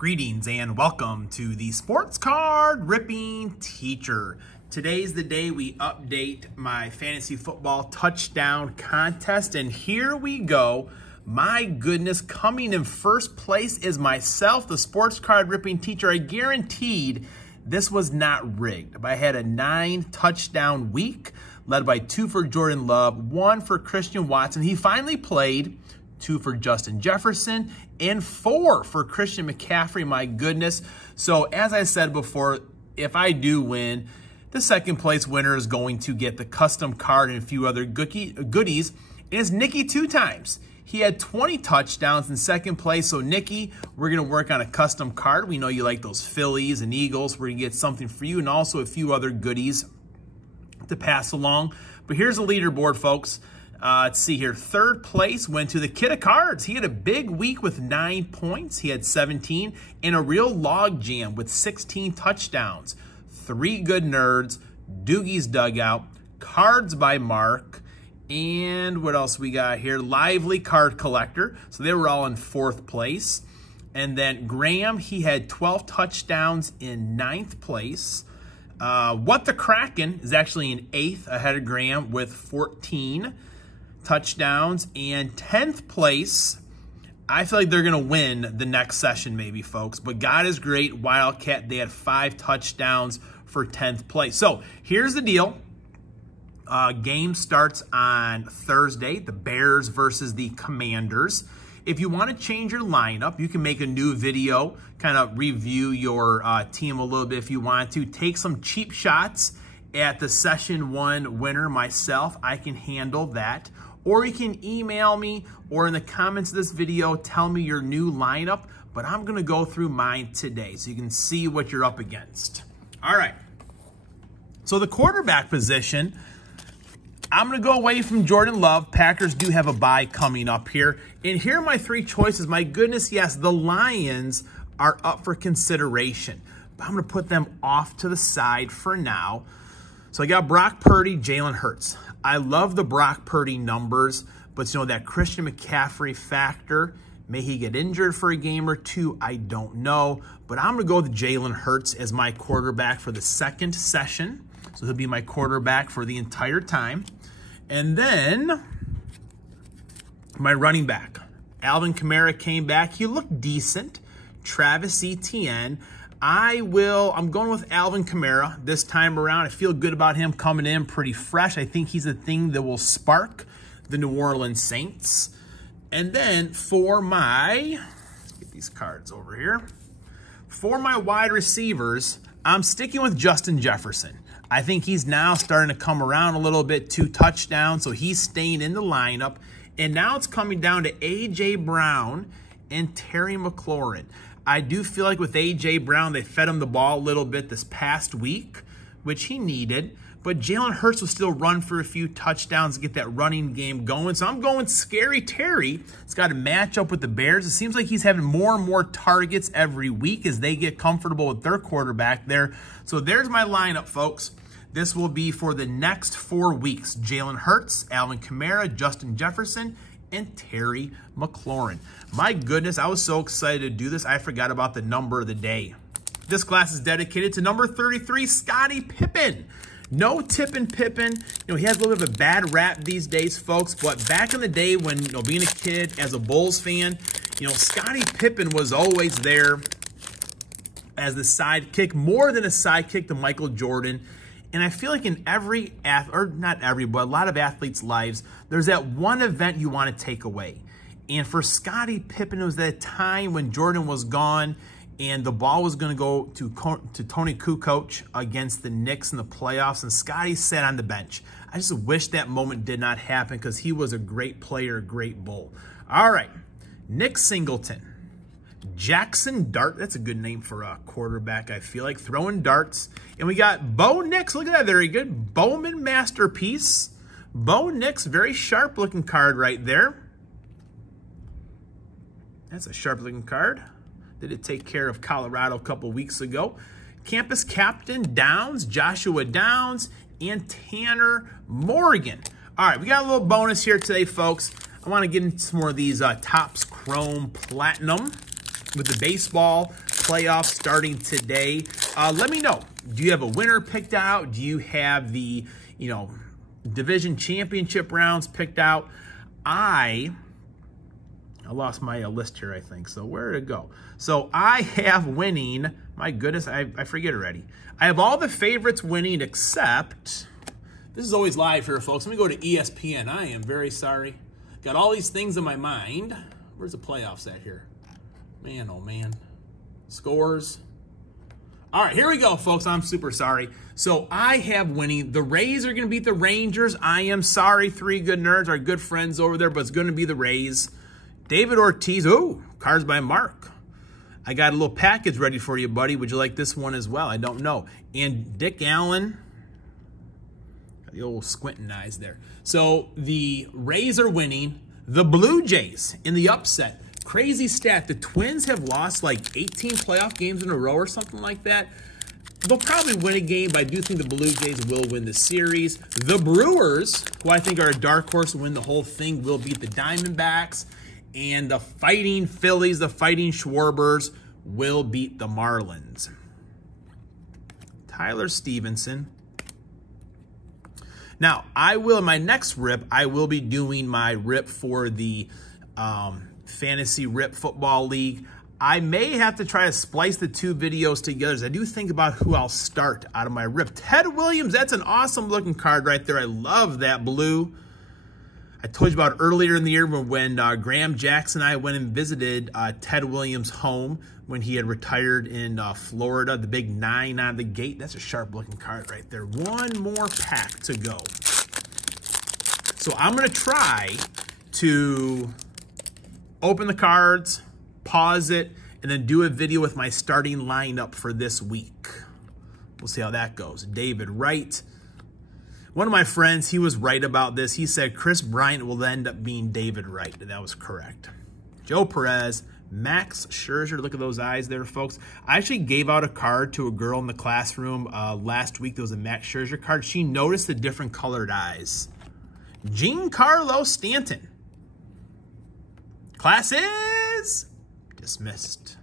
Greetings and welcome to the Sports Card Ripping Teacher. Today's the day we update my fantasy football touchdown contest, and here we go. My goodness, coming in first place is myself, the Sports Card Ripping Teacher. I guaranteed this was not rigged. I had a 9 touchdown week, led by 2 for Jordan Love, 1 for Christian Watson. He finally played. 2 for Justin Jefferson, and 4 for Christian McCaffrey. My goodness. So as I said before, if I do win, the second place winner is going to get the custom card and a few other goodies. And it's Nicky 2 times. He had 20 touchdowns in second place. So Nicky, we're going to work on a custom card. We know you like those Phillies and Eagles. We're going to get something for you and also a few other goodies to pass along. But here's the leaderboard, folks. Let's see here. Third place went to the Kid of Cards. He had a big week with 9 points. He had 17 and a real log jam with 16 touchdowns. 3 good nerds, Doogie's Dugout, Cards by Mark, and what else we got here? Lively Card Collector. So they were all in 4th place. And then Graham, he had 12 touchdowns in 9th place. What the Kraken is actually in 8th ahead of Graham with 14 touchdowns, and 10th place. I feel like they're going to win the next session maybe, folks, but God is great. Wildcat, they had 5 touchdowns for 10th place. So here's the deal. Game starts on Thursday, the Bears versus the Commanders. If you want to change your lineup, you can make a new video, kind of review your team a little bit if you want to. Take some cheap shots at the session 1 winner myself. I can handle that. Or you can email me or in the comments of this video, tell me your new lineup, but I'm going to go through mine today so you can see what you're up against. All right. So the quarterback position, I'm going to go away from Jordan Love. Packers do have a bye coming up here. And here are my 3 choices. My goodness, yes, the Lions are up for consideration, but I'm going to put them off to the side for now. So I got Brock Purdy, Jalen Hurts. I love the Brock Purdy numbers, but you know, that Christian McCaffrey factor, may he get injured for a game or 2, I don't know. But I'm going to go with Jalen Hurts as my quarterback for the second session. So he'll be my quarterback for the entire time. And then my running back, Alvin Kamara came back. He looked decent. Travis Etienne. I'm going with Alvin Kamara this time around. I feel good about him coming in pretty fresh. I think he's a thing that will spark the New Orleans Saints. And then for my, let's get these cards over here. For my wide receivers, I'm sticking with Justin Jefferson. I think he's now starting to come around a little bit, 2 touchdowns, so he's staying in the lineup. And now it's coming down to A.J. Brown and Terry McLaurin. I do feel like with A.J. Brown, they fed him the ball a little bit this past week, which he needed. But Jalen Hurts will still run for a few touchdowns to get that running game going. So I'm going Scary Terry. It's got a matchup with the Bears. It seems like he's having more and more targets every week as they get comfortable with their quarterback there. So there's my lineup, folks. This will be for the next 4 weeks. Jalen Hurts, Alvin Kamara, Justin Jefferson, and Terry McLaurin. My goodness, I was so excited to do this, I forgot about the number of the day. This class is dedicated to number 33, Scottie Pippen. No Tippin' Pippen. You know, he has a little bit of a bad rap these days, folks, but back in the day when, you know, being a kid as a Bulls fan, you know, Scottie Pippen was always there as the sidekick, more than a sidekick to Michael Jordan. And I feel like in every or not every, but a lot of athletes' lives, there's that one event you want to take away. And for Scottie Pippen, it was that time when Jordan was gone and the ball was going to go to Tony Kukoc against the Knicks in the playoffs, and Scottie sat on the bench. I just wish that moment did not happen because he was a great player, a great Bull. All right, Nick Singleton. Jackson Dart, that's a good name for a quarterback, I feel like, throwing darts. And we got Bo Nix, look at that, very good. Bowman Masterpiece. Bo Nix, very sharp looking card right there. That's a sharp looking card. Did it take care of Colorado a couple weeks ago. Campus Captain Downs, Joshua Downs, and Tanner Morgan. All right, we got a little bonus here today, folks. I want to get into some more of these Topps Chrome Platinum with the baseball playoffs starting today. Let me know. Do you have a winner picked out? Do you have the, division championship rounds picked out? I lost my list here, I think. So where did it go? So I have winning. My goodness, I forget already. I have all the favorites winning except, this is always live here, folks. Let me go to ESPN. I am very sorry. Got all these things in my mind. Where's the playoffs at here? Man, oh man. Scores. All right, here we go, folks. I'm super sorry. So I have winning. The Rays are going to beat the Rangers. I am sorry, Three Good Nerds, our good friends over there, but it's going to be the Rays. David Ortiz. Ooh, cards by Mark. I got a little package ready for you, buddy. Would you like this one as well? I don't know. And Dick Allen. Got the old squinting eyes there. So the Rays are winning. The Blue Jays in the upset. Crazy stat. The Twins have lost like 18 playoff games in a row or something like that. They'll probably win a game, but I do think the Blue Jays will win the series. The Brewers, who I think are a dark horse to win the whole thing, will beat the Diamondbacks. And the Fighting Phillies, the Fighting Schwarbers, will beat the Marlins. Tyler Stevenson. Now, I will, in my next rip, I will be doing my rip for the Fantasy Rip Football League. I may have to try to splice the two videos together as I do think about who I'll start out of my rip. Ted Williams, that's an awesome looking card right there. I love that blue. I told you about earlier in the year when Graham Jackson and I went and visited Ted Williams' home when he had retired in Florida. The big 9 out of the gate. That's a sharp looking card right there. One more pack to go. So I'm going to try to open the cards, pause it, and then do a video with my starting lineup for this week. We'll see how that goes. David Wright. One of my friends, he was right about this. He said Chris Bryant will end up being David Wright, and that was correct. Joe Perez, Max Scherzer. Look at those eyes there, folks. I actually gave out a card to a girl in the classroom last week. There was a Max Scherzer card. She noticed the different colored eyes. Giancarlo Stanton. Class is dismissed.